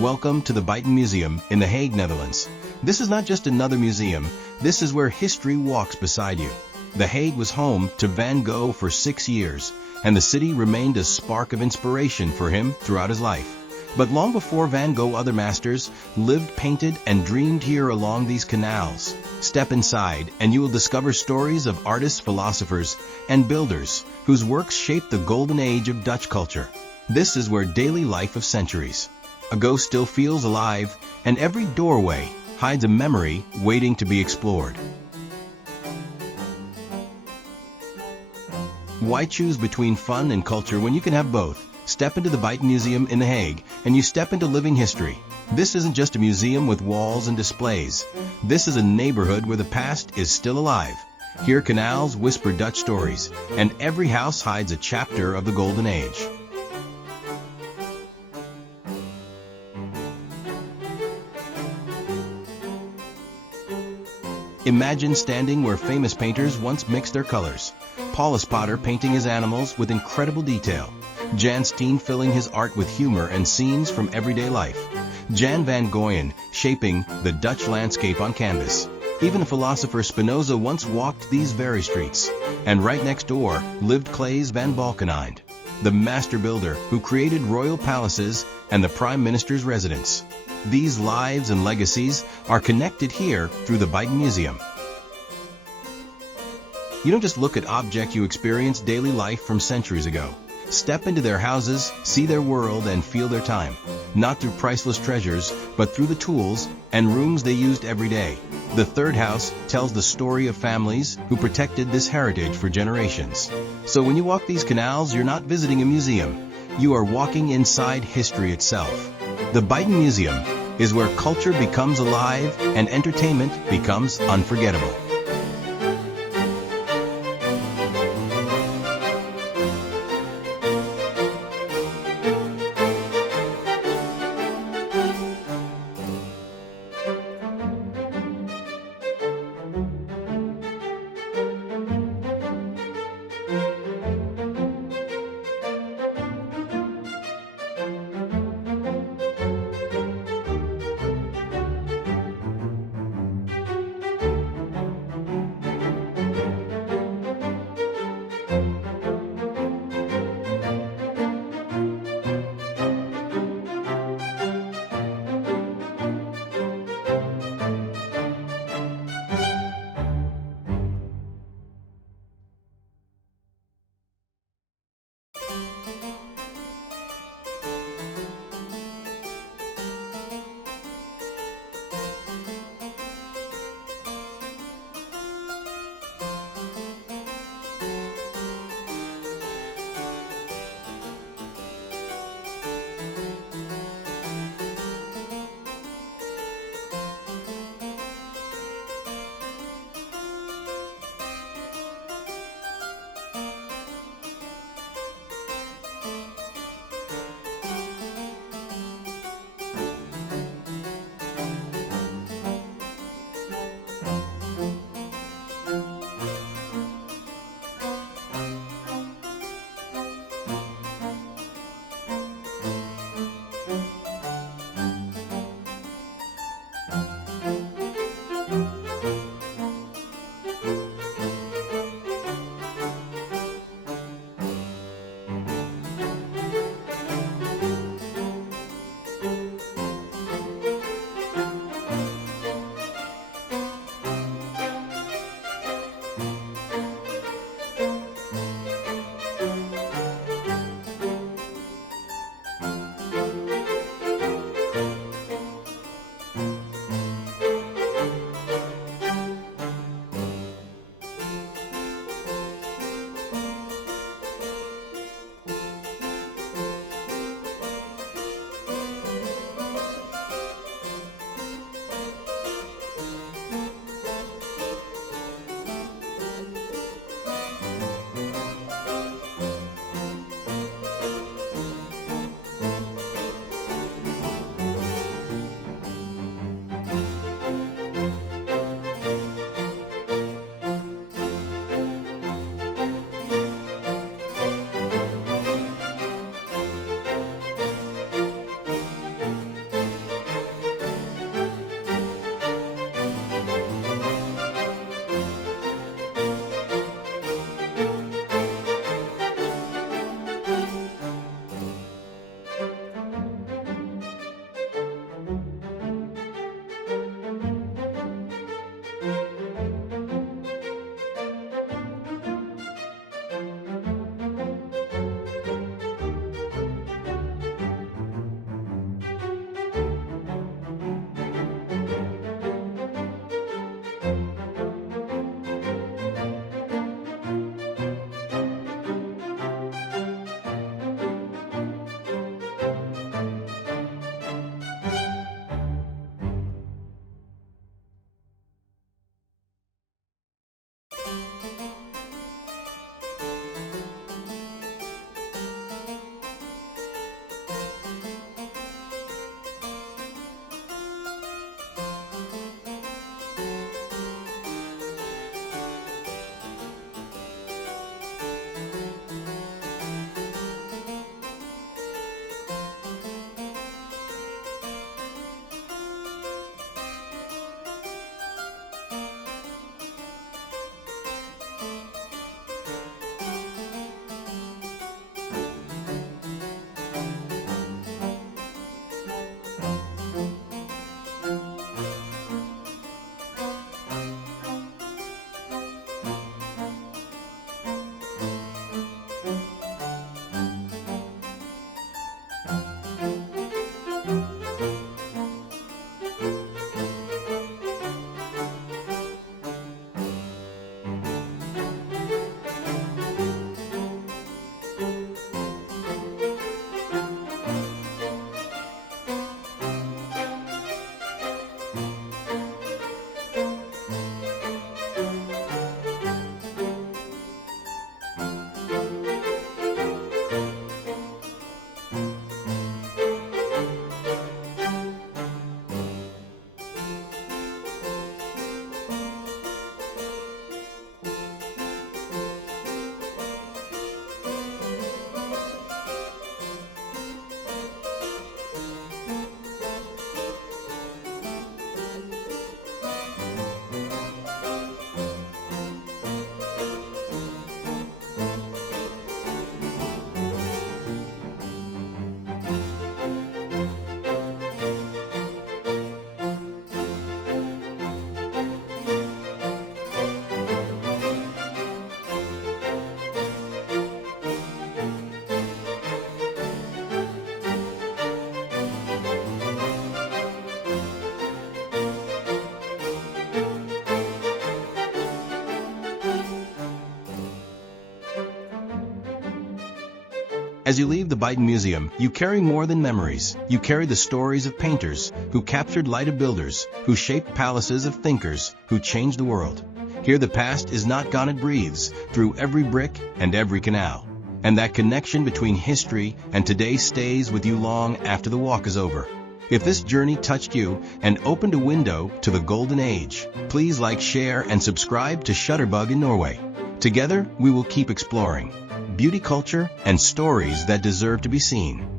Welcome to the Buitenmuseum in the Hague, Netherlands. This is not just another museum, this is where history walks beside you. The Hague was home to Van Gogh for 6 years, and the city remained a spark of inspiration for him throughout his life. But long before Van Gogh, other masters lived, painted, and dreamed here along these canals. Step inside, and you will discover stories of artists, philosophers, and builders whose works shaped the golden age of Dutch culture. This is where daily life of centuries ago still feels alive, and every doorway hides a memory waiting to be explored. Why choose between fun and culture when you can have both? Step into the Buitenmuseum in The Hague, and you step into living history. This isn't just a museum with walls and displays. This is a neighborhood where the past is still alive. Here canals whisper Dutch stories, and every house hides a chapter of the Golden Age. Imagine standing where famous painters once mixed their colors. Paulus Potter painting his animals with incredible detail. Jan Steen filling his art with humor and scenes from everyday life. Jan van Gogh shaping the Dutch landscape on canvas. Even the philosopher Spinoza once walked these very streets. And right next door lived Claes van Balkenende, the master builder who created royal palaces and the prime minister's residence. These lives and legacies are connected here through the Buitenmuseum. You don't just look at objects, you experience daily life from centuries ago. Step into their houses, see their world, and feel their time. Not through priceless treasures, but through the tools and rooms they used every day. The third house tells the story of families who protected this heritage for generations. So when you walk these canals, you're not visiting a museum. You are walking inside history itself. The Buitenmuseum is where culture becomes alive and entertainment becomes unforgettable. As you leave the Buitenmuseum, you carry more than memories. You carry the stories of painters who captured light of builders, who shaped palaces of thinkers, who changed the world. Here the past is not gone, it breathes through every brick and every canal. And that connection between history and today stays with you long after the walk is over. If this journey touched you and opened a window to the golden age, please like, share, and subscribe to Shutterbug in Norway. Together, we will keep exploring beauty, culture, and stories that deserve to be seen.